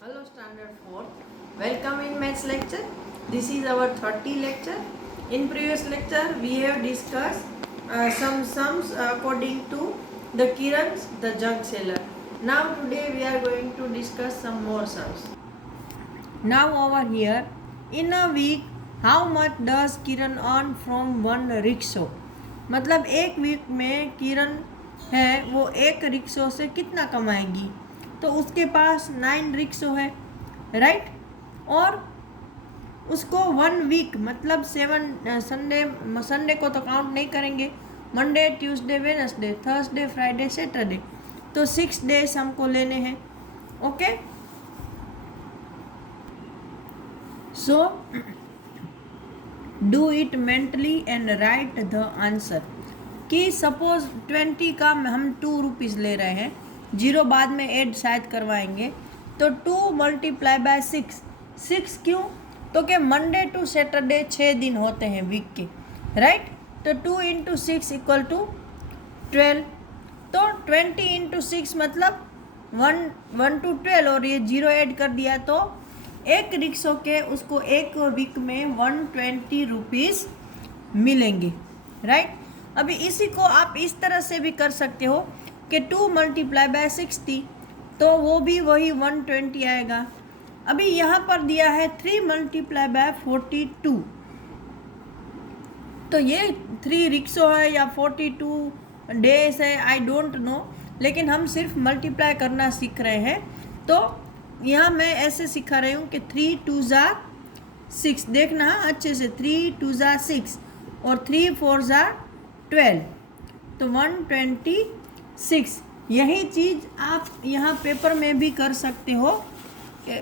Hello Standard 4th. Welcome in maths lecture. This is our 30 lecture. In previous lecture we have discussed some sums according to the Kiran's, the junk seller. Now today we are going to discuss some more sums. Now over here, in a week how much does Kiran earn from one rickshaw? मतलब एक week में किरण है वो एक रिक्शो से कितना कमाएगी। तो उसके पास 9 रिक्शो है, राइट। और उसको 1 वीक मतलब 7 संडे को तो काउंट नहीं करेंगे, Monday Tuesday Wednesday Thursday Friday Saturday, तो 6 डेज हमको लेने हैं। Okay, so do it mentally and right the answer. कि सपोज 20 का हम 2 रुपीज़ ले रहे हैं, जीरो बाद में ऐड शायद करवाएंगे, तो 2 मल्टीप्लाई बाय 6 क्यों? तो क्या मंडे टू सैटरडे 6 दिन होते हैं वीक के, राइट। तो 2 इंटू 6 इक्वल टू 12। तो 20 इंटू 6 मतलब 1 to 12, और ये जीरो ऐड कर दिया तो एक रिक्शो के उसको एक वीक में 120 रुपीज़ मिलेंगे, राइट। अभी इसी को आप इस तरह से भी कर सकते हो कि 2 मल्टीप्लाई बाय 60, तो वो भी वही 120 आएगा। अभी यहाँ पर दिया है 3 मल्टीप्लाई बाय 42, तो ये 3 रिक्शो है या 42 डेज है, आई डोंट नो, लेकिन हम सिर्फ मल्टीप्लाई करना सीख रहे हैं। तो यहाँ मैं ऐसे सिखा रही हूँ कि 3 2 ज़ा 6, देखना अच्छे से, 3 2 ज़ा 6 और 3 4 ज़ा 12, तो 126। यही चीज़ आप यहाँ पेपर में भी कर सकते हो कि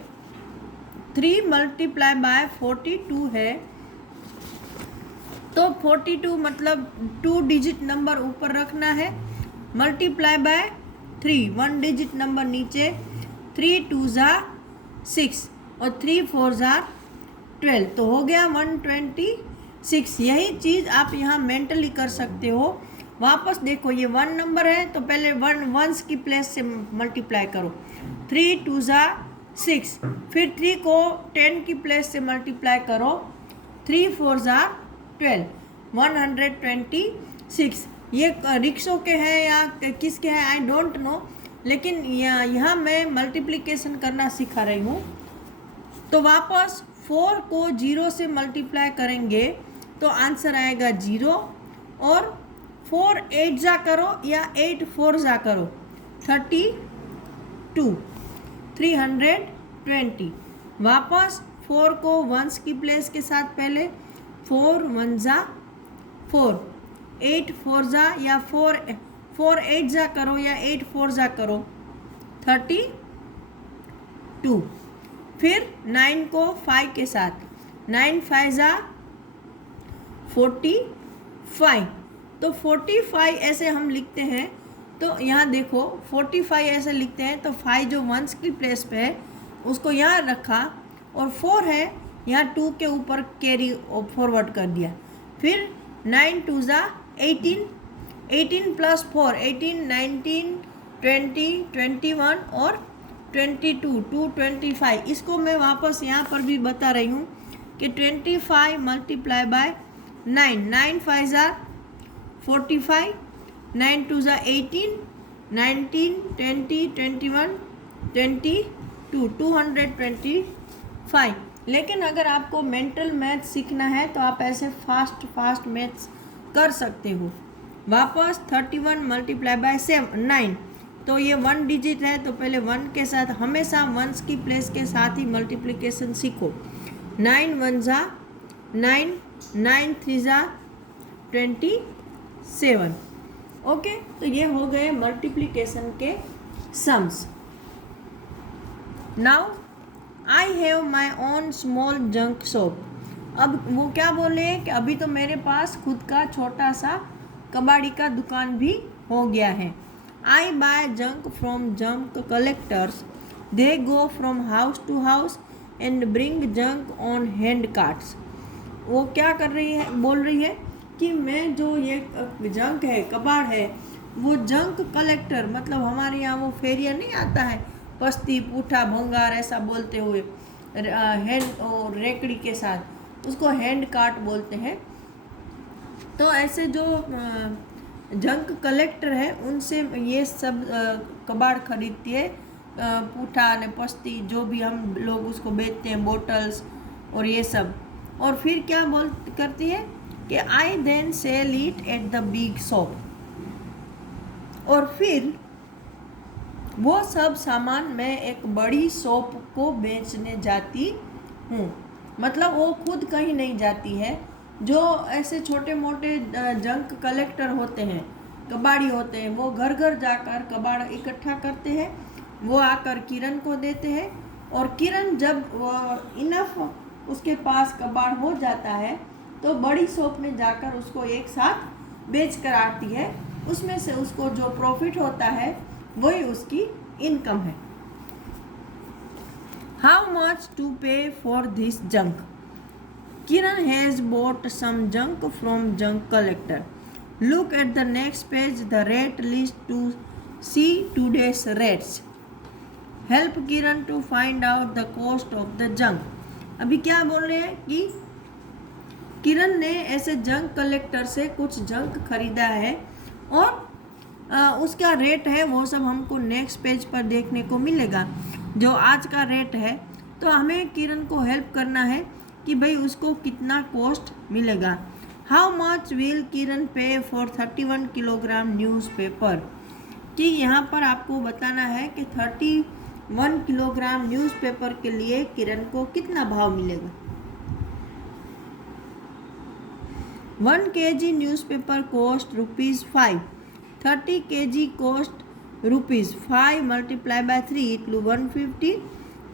3 मल्टीप्लाई बाय 42 है, तो 42 मतलब 2 डिजिट नंबर ऊपर रखना है, मल्टीप्लाई बाय 3 1 डिजिट नंबर नीचे, 3 2 ज़ा 6 और 3 4 ज़ा 12, तो हो गया 126। यही चीज़ आप यहाँ मेंटली कर सकते हो। वापस देखो, ये 1 नंबर है तो पहले 1 वंस की प्लेस से मल्टीप्लाई करो, 3 2 ज़ा 6, फिर 3 को 10 की प्लेस से मल्टीप्लाई करो, 3 4 ज़ा 12, 126। ये रिक्शो के हैं या किसके हैं आई डोंट नो, लेकिन यहाँ मैं मल्टीप्लिकेशन करना सिखा रही हूँ। तो वापस 4 को 0 से मल्टीप्लाई करेंगे तो आंसर आएगा 0, और 4 8 जा करो या 8 4 जा करो, 32 320। वापस 4 को वंस की प्लेस के साथ पहले, 4 1 जा 4, 8 4 जा या 4 8 जा करो या 8 4 जा करो, 32। फिर 9 को 5 के साथ, 9 5 जा 45, तो 45 ऐसे हम लिखते हैं। तो यहाँ देखो 45 ऐसे लिखते हैं, तो 5 जो वंस की प्लेस पे है उसको यहाँ रखा, और 4 है यहाँ 2 के ऊपर कैरी फॉरवर्ड कर दिया। फिर 9 2 ज़ा 18, 18 प्लस 4 18, 19 20 21 और 22 225। इसको मैं वापस यहाँ पर भी बता रही हूँ कि 25 मल्टीप्लाई बाय 9, 9 5 ज़ा 45, 9 2 ज़ा 18, 19 20 21 22 225। लेकिन अगर आपको मेंटल मैथ सीखना है तो आप ऐसे फास्ट मैथ्स कर सकते हो। वापस 31 मल्टीप्लाई बाय 9, तो ये 1 डिजिट है तो पहले 1 के साथ हमेशा वंस की प्लेस के साथ ही मल्टीप्लिकेशन सीखो। 9 1 ज़ा 9, 9 3 ज़ा 27। ओके, तो ये हो गए मल्टीप्लिकेशन के sums. Now I have my own small junk shop. अब वो क्या बोले कि अभी तो मेरे पास खुद का छोटा सा कबाड़ी का दुकान भी हो गया है। I buy junk from junk collectors, they go from house to house and bring junk on hand carts. वो क्या कर रही है, बोल रही है कि मैं जो ये जंक है, कबाड़ है, वो जंक कलेक्टर मतलब हमारे यहाँ वो फेरिया नहीं आता है, पस्ती, पूठा, भंगार ऐसा बोलते हुए हैंड और रेकड़ी के साथ, उसको हैंड कार्ट बोलते हैं। तो ऐसे जो जंक कलेक्टर है उनसे ये सब कबाड़ खरीदती है, पूठा ने पस्ती जो भी हम लोग उसको बेचते हैं, बोटल्स और ये सब। और फिर क्या करती है कि I then sell it at the big shop, और फिर वो सब सामान मैं एक बड़ी शॉप को बेचने जाती हूँ। मतलब वो खुद कहीं नहीं जाती है, जो ऐसे छोटे मोटे जंक कलेक्टर होते हैं, कबाड़ी होते हैं, वो घर घर जाकर कबाड़ इकट्ठा करते हैं, वो आकर किरण को देते हैं, और किरण जब इनफ उसके पास कबाड़ हो जाता है तो बड़ी शॉप में जाकर उसको एक साथ बेच कर आती है। उसमें से उसको जो प्रॉफिट होता है वही उसकी इनकम है। हाउ मच टू पे for this junk? Kiran has bought some junk from junk collector. Look at the next page, the rate list to see today's rates. Help Kiran to find out the cost of the junk. अभी क्या बोल रहे हैं कि किरण ने ऐसे junk collector से कुछ जंक खरीदा है और उसका रेट है वो सब हमको नेक्स्ट पेज पर देखने को मिलेगा, जो आज का रेट है। तो हमें किरण को हेल्प करना है कि भाई उसको कितना कॉस्ट मिलेगा। हाउ मच विल किरण पे फॉर 31 किलोग्राम न्यूज़पेपर? कि यहाँ पर आपको बताना है कि 31 किलोग्राम न्यूज़पेपर के लिए किरण को कितना भाव मिलेगा। 1 kg newspaper cost ₹5, 30 kg cost ₹5 multiply by 3 it 150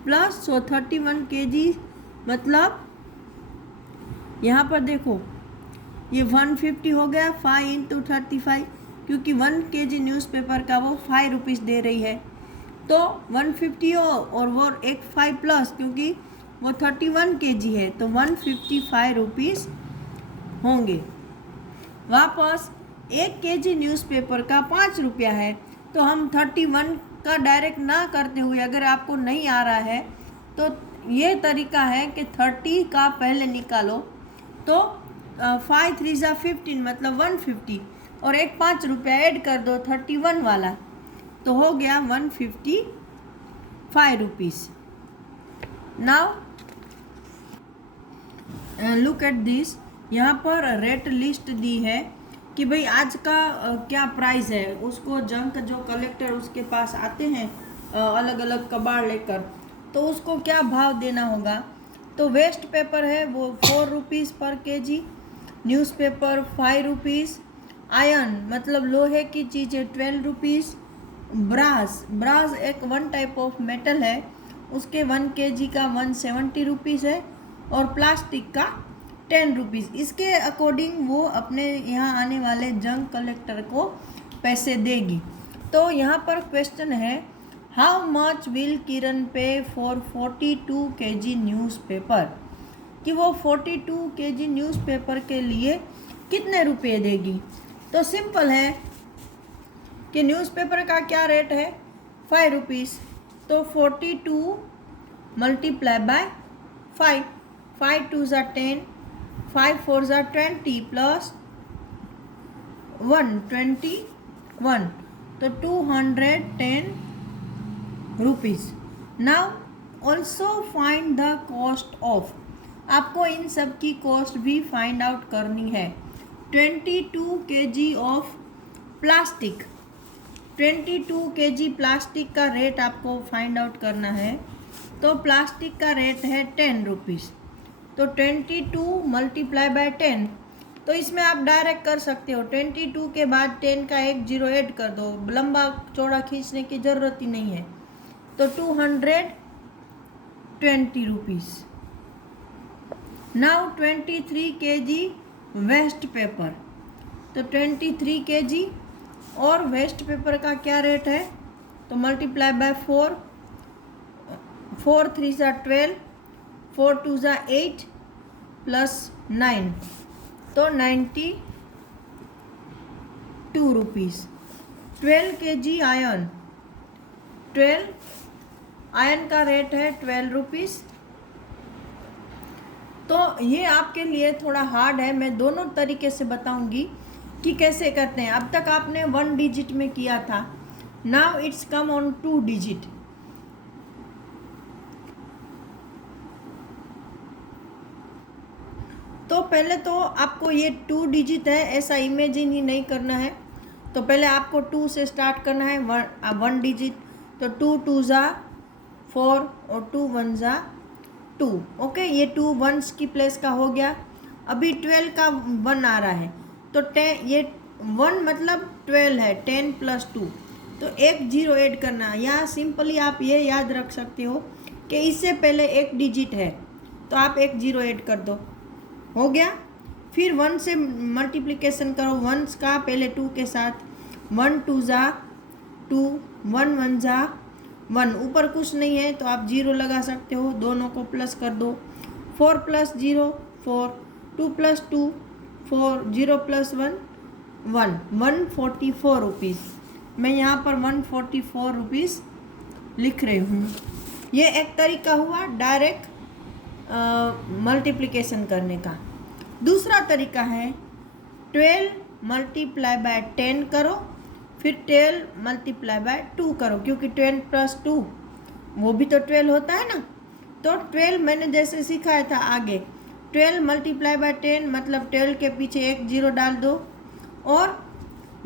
plus 31 kg, मतलब यहाँ पर देखो ये 150 हो गया 5 इंटू 35, क्योंकि 1 kg न्यूज़पेपर का वो ₹5 दे रही है, तो 150 हो और वो एक 5 प्लस, क्योंकि वो 31 kg है तो ₹155 होंगे। वापस 1 kg न्यूज़पेपर का ₹5 है, तो हम 31 का डायरेक्ट ना करते हुए, अगर आपको नहीं आ रहा है तो ये तरीका है कि 30 का पहले निकालो, तो 5 3 जा 15 मतलब 150, और एक ₹5 ऐड कर दो 31 वाला, तो हो गया ₹155। नाउ लुक एट दिस, यहाँ पर रेट लिस्ट दी है कि भाई आज का क्या प्राइस है। उसको जंक जो कलेक्टर उसके पास आते हैं अलग अलग कबाड़ लेकर, तो उसको क्या भाव देना होगा। तो वेस्ट पेपर है वो ₹4 पर kg, न्यूज़पेपर ₹5, आयरन मतलब लोहे की चीज़ें ₹12, ब्रास एक वन टाइप ऑफ मेटल है, उसके 1 kg का ₹170 है, और प्लास्टिक का ₹10। इसके अकॉर्डिंग वो अपने यहाँ आने वाले जंक कलेक्टर को पैसे देगी। तो यहाँ पर क्वेश्चन है हाउ मच विल किरण पे फॉर 42 kg न्यूज़पेपर, कि वो 42 kg न्यूज़पेपर के लिए कितने रुपए देगी। तो सिंपल है कि न्यूज़पेपर का क्या रेट है ₹5, तो 42 मल्टीप्लाई बाय 5, 5 2 जा 10, 5 4 जा 20 प्लस 121, तो ₹210। Now also find the cost of, आपको इन सब की कॉस्ट भी फाइंड आउट करनी है। 22 kg of plastic, 22 kg plastic का रेट आपको फाइंड आउट करना है। तो प्लास्टिक का रेट है ₹10, तो 22 मल्टीप्लाई बाय 10, तो इसमें आप डायरेक्ट कर सकते हो, 22 के बाद 10 का एक 0 ऐड कर दो, लंबा चौड़ा खींचने की ज़रूरत ही नहीं है, तो ₹220। नाउ 23 kg वेस्ट पेपर, तो 23 kg और वेस्ट पेपर का क्या रेट है, तो मल्टीप्लाई बाय 4, 4 3 जा 12, 4 2 जा 8 प्लस 9, तो ₹92। 12 kg आयरन, 12 आयरन का रेट है 12 रुपीज़। तो ये आपके लिए थोड़ा हार्ड है, मैं दोनों तरीके से बताऊंगी कि कैसे करते हैं। अब तक आपने 1 डिजिट में किया था, now it's come on 2 digit. तो पहले तो आपको ये 2 डिजिट है ऐसा इमेजिन ही नहीं करना है। तो पहले आपको 2 से स्टार्ट करना है, 1 डिजिट। तो 2 2 ज़ा 4 और 2 1 ज़ा 2। ओके, ये 2 1s की प्लेस का हो गया। अभी 12 का 1 आ रहा है, तो 10, ये 1 मतलब 12 है, 10 + 2, तो एक 0 ऐड करना है। यहाँ सिंपली आप ये याद रख सकते हो कि इससे पहले एक डिजिट है, तो आप एक 0 ऐड कर दो, हो गया। फिर 1 से मल्टीप्लिकेशन करो, 1s का पहले 2 के साथ, 1 2 ज़ा 2, 1 1 ज़ा 1, ऊपर कुछ नहीं है तो आप 0 लगा सकते हो, दोनों को प्लस कर दो। 4 + 0 4, 2 + 2 4, 0 + 1 1, 144 रुपीज़। मैं यहाँ पर 144 रुपीज़ लिख रही हूँ। ये एक तरीका हुआ डायरेक्ट मल्टीप्लिकेशन करने का। दूसरा तरीका है 12 × 10 करो, फिर 12 × 2 करो, क्योंकि 10 + 2 वो भी तो 12 होता है ना। तो 12 मैंने जैसे सिखाया था आगे, 12 × 10 मतलब 12 के पीछे एक 0 डाल दो, और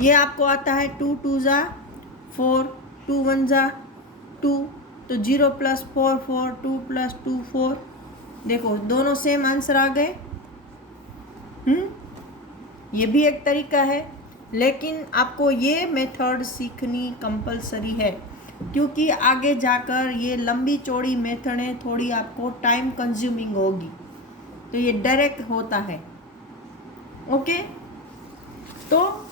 ये आपको आता है 2 2 ज़ा 4, 2 1 ज़ा 2, तो 0 + 4 4, 2 + 2 4। देखो दोनों सेम आंसर आ गए। ये भी एक तरीका है, लेकिन आपको ये मेथड सीखनी कंपलसरी है, क्योंकि आगे जाकर ये लंबी चौड़ी मेथडें थोड़ी आपको टाइम कंज्यूमिंग होगी, तो ये डायरेक्ट होता है। ओके, तो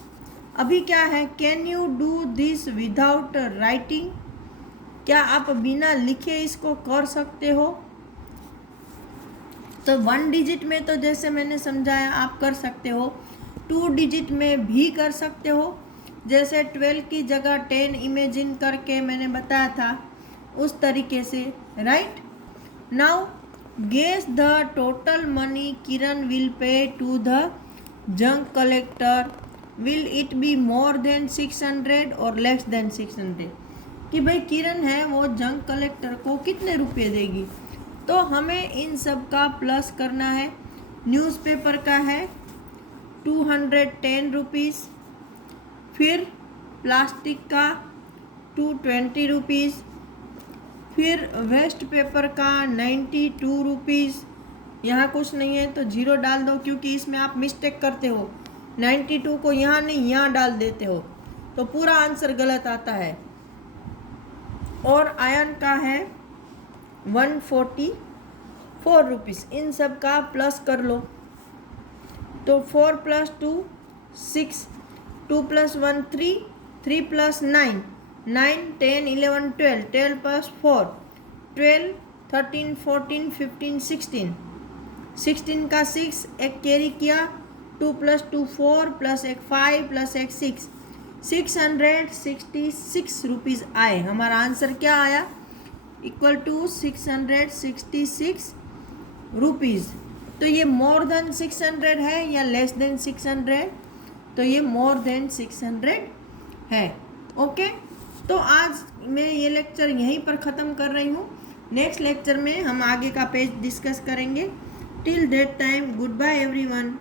अभी क्या है, can you do this without writing? क्या आप बिना लिखे इसको कर सकते हो? तो 1 डिजिट में तो जैसे मैंने समझाया आप कर सकते हो, 2 डिजिट में भी कर सकते हो, जैसे 12 की जगह 10 इमेजिन करके मैंने बताया था उस तरीके से, right. Now guess the total money Kiran will pay to the junk collector, will it be more than 600 or less than 600? कि भाई किरण है वो जंक कलेक्टर को कितने रुपए देगी। तो हमें इन सब का प्लस करना है। न्यूज़पेपर का है 210 रुपीज़, फिर प्लास्टिक का 220 रुपीज़, फिर वेस्ट पेपर का 92 रुपीज़। यहाँ कुछ नहीं है तो 0 डाल दो, क्योंकि इसमें आप मिस्टेक करते हो, 92 को यहाँ नहीं यहाँ डाल देते हो, तो पूरा आंसर गलत आता है। और आयरन का है 144 रुपीज़। इन सब का प्लस कर लो, तो 4 + 2 6, 2 + 1 3, 3 + 9 9, 10 11 12, 12 + 4 12, 13 14 15 16, 16 का 6 एक कैरी किया, 2 + 2 4 + 1 5 + 1 6, 666 रुपीज़ आए। हमारा आंसर क्या आया, इक्वल टू 666 रुपीज़। तो ये मोर देन 600 है या लेस देन 600? तो ये मोर देन 600 है। ओके, तो आज मैं ये लेक्चर यहीं पर ख़त्म कर रही हूँ। नेक्स्ट लेक्चर में हम आगे का पेज डिस्कस करेंगे। Till that time, good bye everyone.